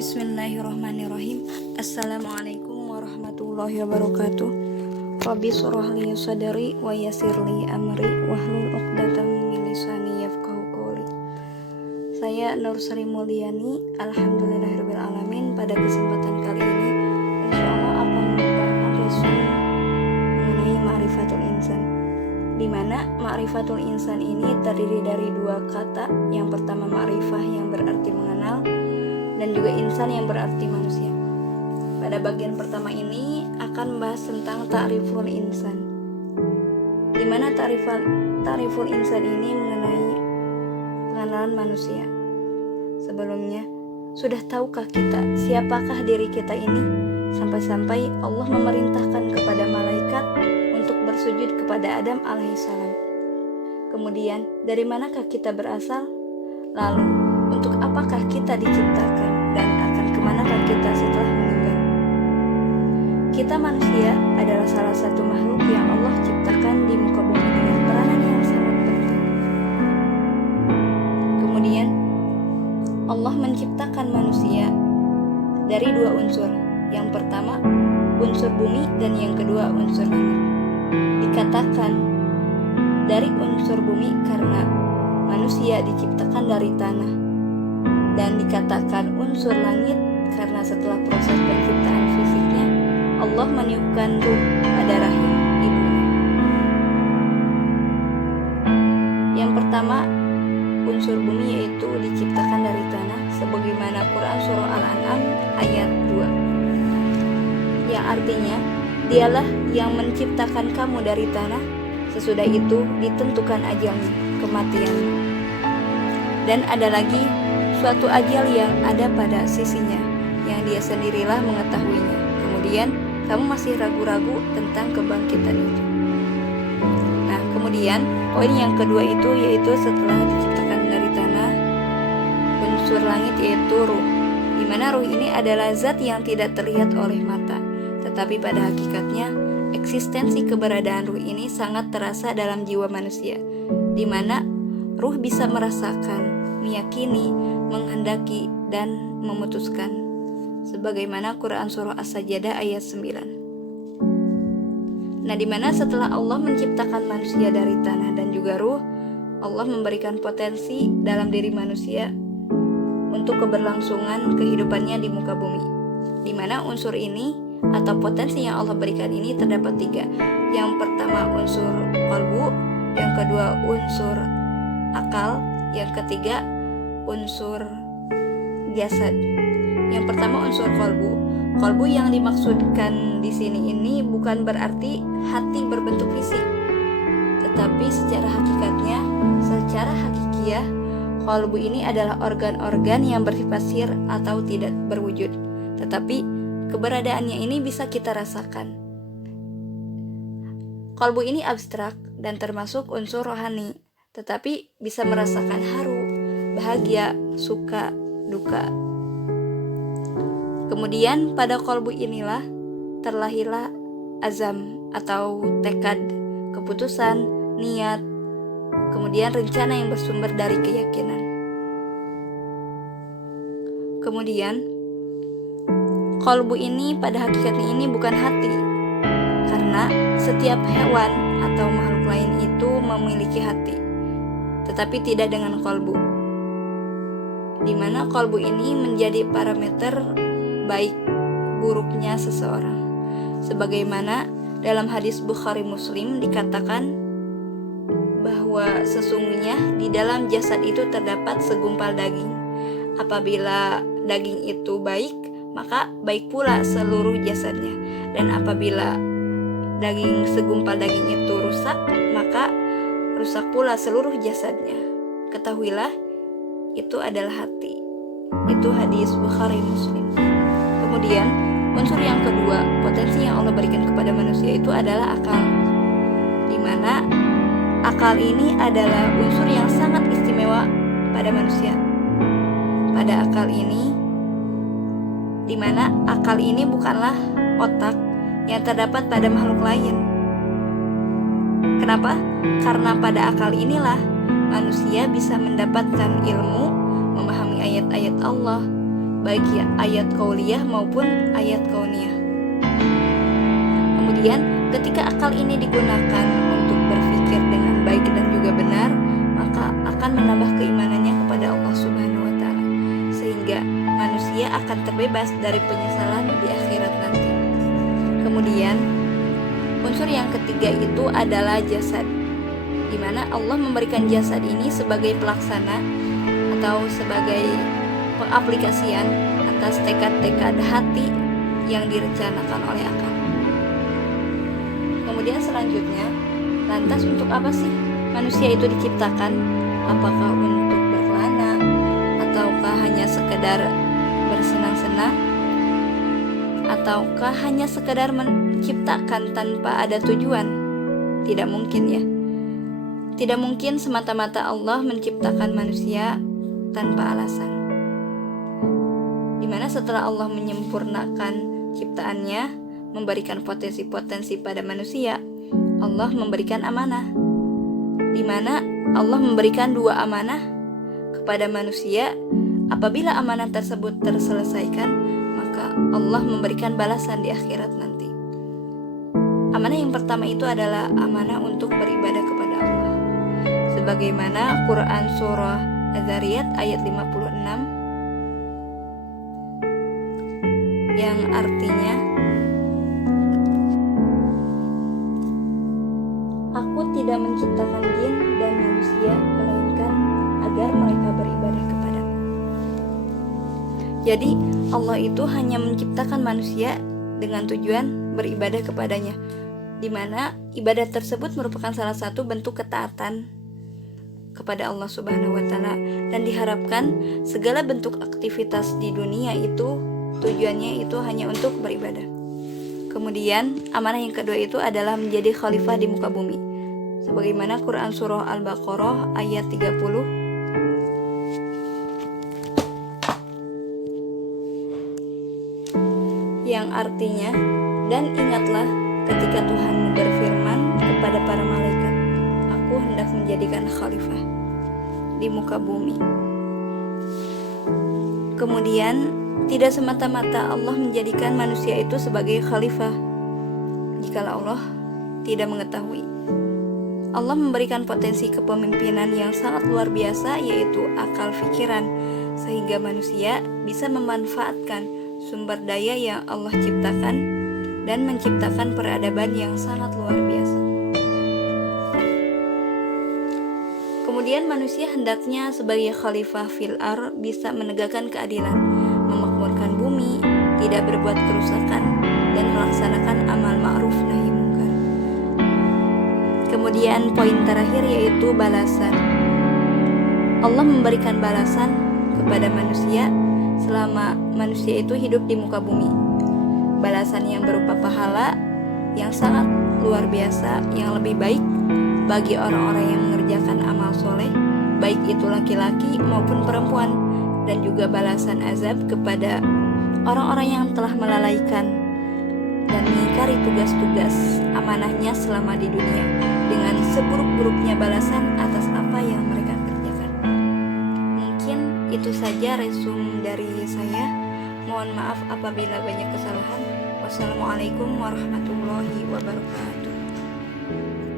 Bismillahirrahmanirrahim. Assalamualaikum warahmatullahi wabarakatuh. Rabbi shrah li sadri wa yassir li amri wahlul 'uqdatam min lisani yafqahu qouli. Saya Nur Sri Mulyani, alhamdulillahirabbil alamin. Pada kesempatan kali ini insyaallah akan membahas resum mengenai ma'rifatul insan, di mana ma'rifatul insan ini terdiri dari dua kata. Yang pertama ma'rifah yang berarti mengenal, dan juga insan yang berarti manusia. Pada bagian pertama ini akan membahas tentang ta'riful insan, di mana ta'riful insan ini mengenai pengenalan manusia. Sebelumnya, sudah tahukah kita siapakah diri kita ini? Sampai-sampai Allah memerintahkan kepada malaikat untuk bersujud kepada Adam alaihissalam. Kemudian, dari manakah kita berasal? Lalu, untuk apakah kita diciptakan dan akan kemanakah kita setelah meninggal? Kita manusia adalah salah satu makhluk yang Allah ciptakan di muka bumi dengan peranan yang sangat penting. Kemudian Allah menciptakan manusia dari dua unsur. Yang pertama unsur bumi dan yang kedua unsur langit. Dikatakan dari unsur bumi karena manusia diciptakan dari tanah, dan dikatakan unsur langit karena setelah proses penciptaan fisiknya Allah meniupkan ruh pada rahim ibunya. Yang pertama unsur bumi yaitu diciptakan dari tanah, sebagaimana Quran surah Al-An'am ayat 2, yang artinya dialah yang menciptakan kamu dari tanah, sesudah itu ditentukan ajalnya, kematiannya. Dan ada lagi suatu ajal yang ada pada sisinya, yang dia sendirilah mengetahuinya. Kemudian kamu masih ragu-ragu tentang kebangkitan itu. Nah, kemudian poin yang kedua itu yaitu setelah diciptakan dari tanah, unsur langit yaitu ruh, di mana ruh ini adalah zat yang tidak terlihat oleh mata, tetapi pada hakikatnya eksistensi keberadaan ruh ini sangat terasa dalam jiwa manusia, di mana ruh bisa merasakan, meyakini, menghendaki, dan memutuskan, sebagaimana Quran surah As-Sajdah ayat 9. Nah, di mana setelah Allah menciptakan manusia dari tanah dan juga ruh, Allah memberikan potensi dalam diri manusia untuk keberlangsungan kehidupannya di muka bumi, di mana unsur ini atau potensi yang Allah berikan ini terdapat 3. Yang pertama unsur qalbu, yang kedua unsur akal, yang ketiga unsur jasad. Yang pertama unsur qalbu. Qalbu yang dimaksudkan di sini ini bukan berarti hati berbentuk fisik, tetapi secara hakikiah qalbu ini adalah organ-organ yang bersifat sir atau tidak berwujud, tetapi keberadaannya ini bisa kita rasakan. Qalbu ini abstrak dan termasuk unsur rohani, tetapi bisa merasakan haru, bahagia, suka, duka. Kemudian pada qalbu inilah terlahirlah azam atau tekad, keputusan, niat, kemudian rencana yang bersumber dari keyakinan. Kemudian qalbu ini pada hakikatnya ini bukan hati, karena setiap hewan atau makhluk lain itu memiliki hati, tetapi tidak dengan qalbu, di mana qalbu ini menjadi parameter baik buruknya seseorang. Sebagaimana dalam hadis Bukhari Muslim dikatakan bahwa sesungguhnya di dalam jasad itu terdapat segumpal daging. Apabila daging itu baik, maka baik pula seluruh jasadnya, dan apabila segumpal daging itu rusak, maka rusak pula seluruh jasadnya. Ketahuilah, itu adalah hati. Itu hadis Bukhari Muslim. Kemudian unsur yang kedua, potensi yang Allah berikan kepada manusia itu adalah akal, di mana akal ini adalah unsur yang sangat istimewa pada manusia. Pada akal ini, di mana akal ini bukanlah otak yang terdapat pada makhluk lain. Kenapa? Karena pada akal inilah manusia bisa mendapatkan ilmu, memahami ayat-ayat Allah, baik ya ayat qauliyah maupun ayat kauniyah. Kemudian ketika akal ini digunakan untuk berpikir dengan baik dan juga benar, maka akan menambah keimanannya kepada Allah Subhanahu wa taala, sehingga manusia akan terbebas dari penyesalan di akhirat nanti. Kemudian unsur yang ketiga itu adalah jasad, di mana Allah memberikan jasad ini sebagai pelaksana atau sebagai pengaplikasian atas tekad-tekad hati yang direncanakan oleh akal. Kemudian selanjutnya, lantas untuk apa sih manusia itu diciptakan? Apakah untuk berkelana ataukah hanya sekedar bersenang-senang, ataukah hanya sekedar menciptakan tanpa ada tujuan? Tidak mungkin ya. Tidak mungkin semata-mata Allah menciptakan manusia tanpa alasan. Dimana setelah Allah menyempurnakan ciptaannya, memberikan potensi-potensi pada manusia, Allah memberikan amanah, di mana Allah memberikan dua amanah kepada manusia. Apabila amanah tersebut terselesaikan, maka Allah memberikan balasan di akhirat nanti. Amanah yang pertama itu adalah amanah untuk beribadah kepada Allah, sebagaimana Quran surah Az-Zariyat ayat 56 yang artinya, Aku tidak menciptakan jin dan manusia melainkan agar mereka beribadah kepadaku. Jadi Allah itu hanya menciptakan manusia dengan tujuan beribadah kepadanya, di mana ibadah tersebut merupakan salah satu bentuk ketaatan kepada Allah Subhanahu wa taala, dan diharapkan segala bentuk aktivitas di dunia itu tujuannya itu hanya untuk beribadah. Kemudian amanah yang kedua itu adalah menjadi khalifah di muka bumi, sebagaimana Quran surah Al-Baqarah ayat 30 yang artinya, dan ingatlah ketika Tuhan berfirman kepada para malaikat, Aku hendak menjadikan khalifah di muka bumi. Kemudian tidak semata-mata Allah menjadikan manusia itu sebagai khalifah jikalau Allah tidak mengetahui. Allah memberikan potensi kepemimpinan yang sangat luar biasa, yaitu akal pikiran, sehingga manusia bisa memanfaatkan sumber daya yang Allah ciptakan dan menciptakan peradaban yang sangat luar biasa. Kemudian manusia hendaknya sebagai khalifah fil ar bisa menegakkan keadilan, memakmurkan bumi, tidak berbuat kerusakan, dan melaksanakan amal ma'ruf nahi mungkar. Kemudian poin terakhir yaitu balasan. Allah memberikan balasan kepada manusia selama manusia itu hidup di muka bumi. Balasan yang berupa pahala yang sangat luar biasa, yang lebih baik bagi orang-orang yang mengerjakan amal soleh, baik itu laki-laki maupun perempuan, dan juga balasan azab kepada orang-orang yang telah melalaikan dan mengingkari tugas-tugas amanahnya selama di dunia, dengan seburuk-buruknya balasan atas apa yang mereka kerjakan. Mungkin itu saja resum dari saya. Mohon maaf apabila banyak kesalahan. Wassalamualaikum warahmatullahi wabarakatuh.